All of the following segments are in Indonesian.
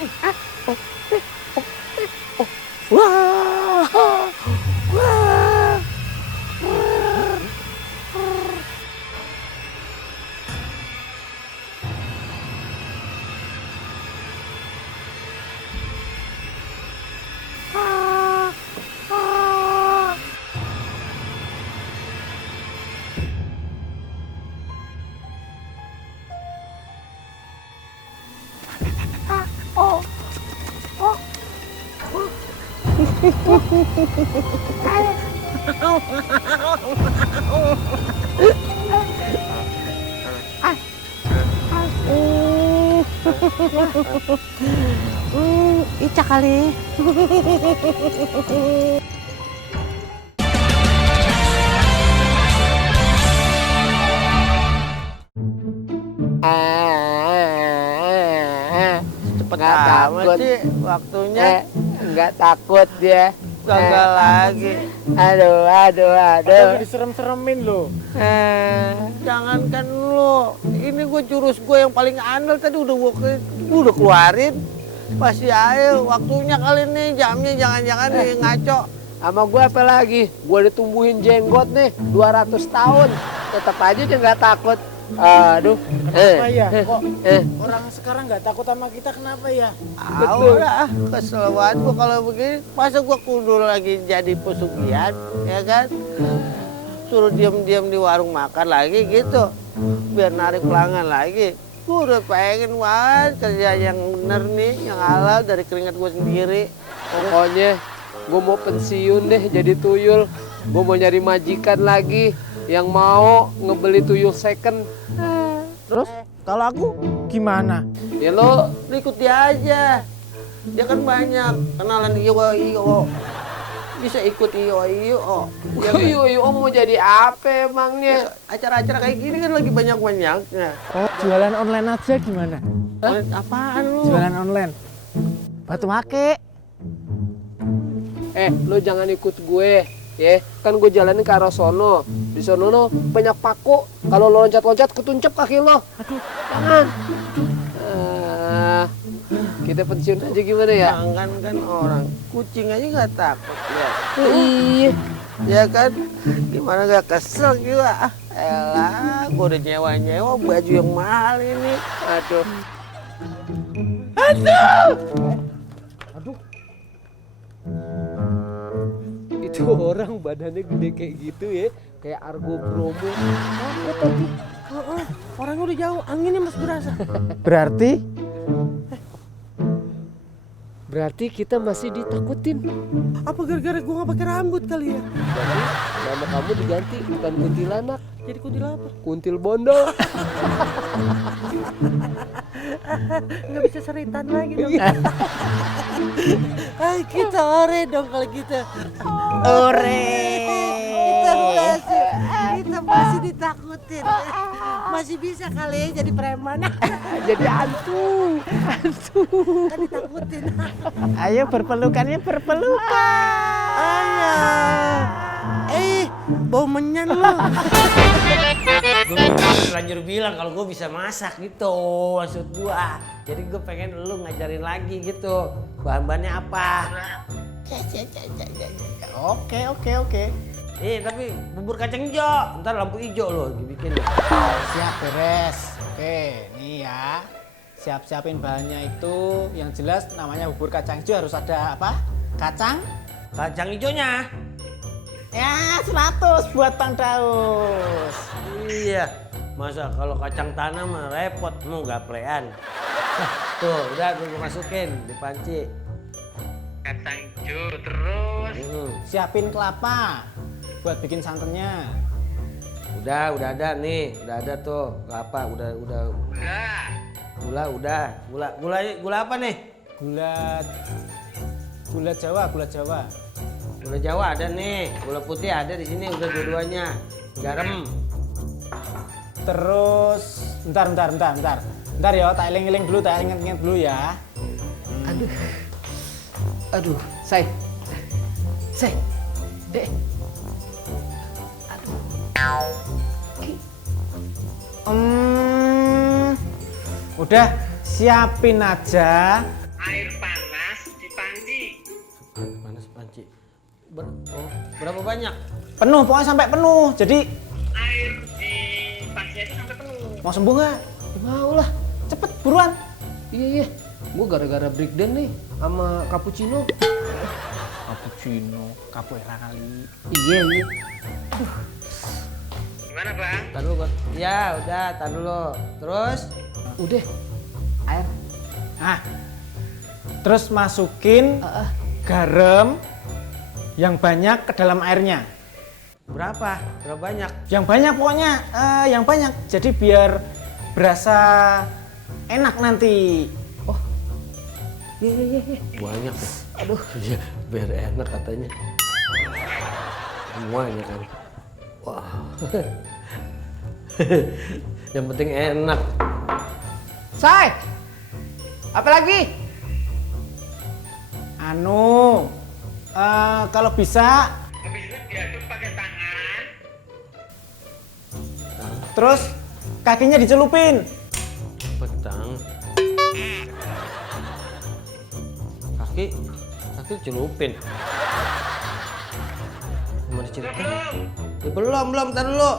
Wah, wah. Ica kali. Cepet Nggak amat takut. sih waktunya. Nggak takut dia. Gagal lagi. Aduh. Diserem-seremin lo. Jangankan lu, ini gue jurus gue yang paling andal tadi udah keluarin. Masih ayo waktunya kali ini jamnya jangan-jangan nih ngaco. Sama gue apa lagi? Gue ditumbuhin jenggot nih 200 tahun. Tetap aja dia nggak takut. Aduh. Kenapa ya? Kok orang sekarang nggak takut sama kita, kenapa ya? Betul. Kesel banget gue kalau begini. Masa gue kudu lagi jadi pesugihan, ya kan? Suruh diam-diam di warung makan lagi gitu. Biar narik pelanggan lagi. Gue udah pengen banget kerja yang bener nih, yang halal dari keringat gue sendiri. Pokoknya gue mau pensiun deh jadi tuyul. Gue mau nyari majikan lagi yang mau ngebeli tuyul second. Terus kalau aku gimana? Ya lo Ikut dia aja. Dia kan banyak kenalan iyo. Bisa ikut iyo. Iyo mau jadi apa emangnya? Acara-acara kayak gini kan lagi banyak-banyaknya. Oh, jualan online aja gimana? Apaan lu? Jualan online. Batu ake. Lo jangan ikut gue, ya. Kan gue jalanin ke arah sono. Di sono no banyak paku. Kalau lo loncat-loncat ketuncap kaki lo. Jangan. Kita pensiun aja gimana ya? Jangan kan orang kucing aja nggak takut ya. Iya. Ya kan? Gimana gak kesel juga? Elah, gue udah nyewa baju yang mahal ini. Aduh. Itu orang badannya gede kayak gitu ya. Kayak Argo Bromo. Takut tapi. Orangnya udah jauh, anginnya masih berasa. Berarti Berarti kita masih ditakutin. apa gara-gara gua nggak pakai rambut kali ya? Jadi nama kamu diganti bukan kuntilanak, Jadi kuntil apa? kuntil bondol. Nggak bisa seritan lagi dong. Hai, kita ore dong kalau gitu. Ore. Kita masih ditakutin. Masih bisa kali ya jadi preman. Jadi hantu. Kan ditakutin. Ayo berpelukannya berpelukan. Bau menyan lo. Gue terlanjur bilang kalau gue bisa masak gitu maksud gue. Jadi gue pengen lu ngajarin lagi gitu. Bahan-bahannya apa? Oke. Tapi bubur kacang hijau. Ntar lampu hijau lo dibikin. Siap beres. Oke, nih ya. Siap-siapin bahannya itu. Yang jelas namanya bubur kacang hijau harus ada apa? Kacang? Kacang hijaunya. Ya, 100 buat Bang Daus. Iya. Masa kalau kacang tanah mah repot, mau gaplean. Tuh, udah gue masukin di panci. Kacang hijau terus. Siapin kelapa buat bikin santannya. Udah ada nih, udah ada tuh. Kelapa udah. Gula apa nih? Gula Jawa. Gula Jawa ada nih, gula putih ada di sini udah dua-duanya. Garam. Terus bentar. Bentar ya, tak eling-eling dulu, tak inget-inget dulu ya. Aduh, say. Dek. Udah siapin aja air panas di panci. Panas panci. Berapa banyak? Penuh, pokoknya sampai penuh. Jadi Air di panci itu sampai penuh. mau sembuh nggak? Ya, mau lah. Cepet, buruan. Iya. Gue gara-gara breakdance nih sama cappuccino. Cappuccino, capoeira kali. Iya. Gimana bang? Tar dulu, Bang. Ya, udah, tar dulu. Terus? Udah. Air. Nah, terus masukin garam yang banyak ke dalam airnya. Berapa? Berapa banyak? Yang banyak pokoknya, yang banyak. Jadi biar berasa enak nanti. Iya. Banyak ya. Aduh. Iya, biar enak katanya. Semuanya kan. Wah. Yang penting enak. Say. Apa lagi? Kalau bisa, Habis itu diaduk pakai tangan. terus kakinya dicelupin. Petang. Kaki celupin. Gimana cerita? Ya, belum, tar dulu.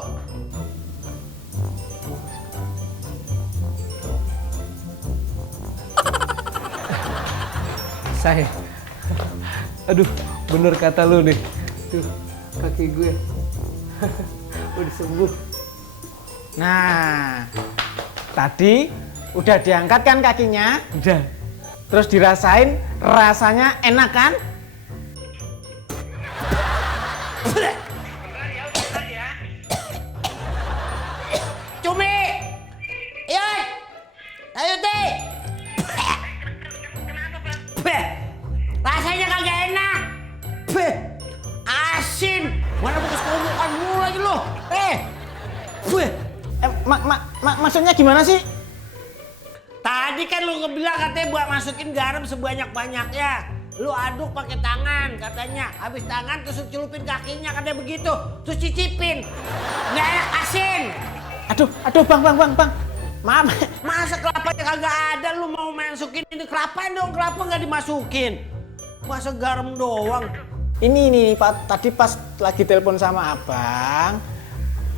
Say. Aduh, bener kata lu nih. Tuh, kaki gue. Udah sembuh. Nah, tadi udah diangkat kan kakinya? Udah. Terus dirasain, rasanya enak kan? Cumi! Yoi! Ayo, Ti! Rasanya kagak enak! Asin! Mana bekas komukan mulu lagi lo? Maksudnya gimana sih? Tadi kan lu ngebilang katanya buat masukin garam sebanyak-banyaknya. Lu aduk pakai tangan katanya. Habis tangan terus celupin kakinya katanya begitu. Terus cicipin. Nggak enak, asin. Aduh, bang. Maaf. Masa kelapanya kagak ada, lu mau masukin ini kelapa dong, kelapa nggak dimasukin. Masa garam doang. Ini Pak, tadi pas lagi telepon sama abang,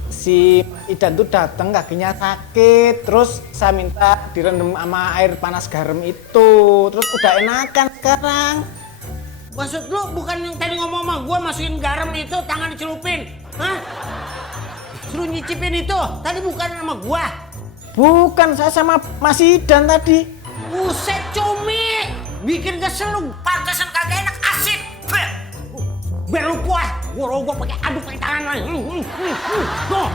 si Idan tuh datang kakinya sakit, terus saya minta direndam sama air panas garam itu, terus udah enakan sekarang. Maksud lu bukan yang tadi ngomong sama gua masukin garam itu tangan dicelupin? Hah? Suruh nyicipin itu, tadi bukan sama gua. Bukan, saya sama Mas Idan tadi. Buset, Cumi, bikin kesel lu, pantesan kagak enak, asin. Biar lu puas, gua rogok pakai aduk pakai tangan. Tuh.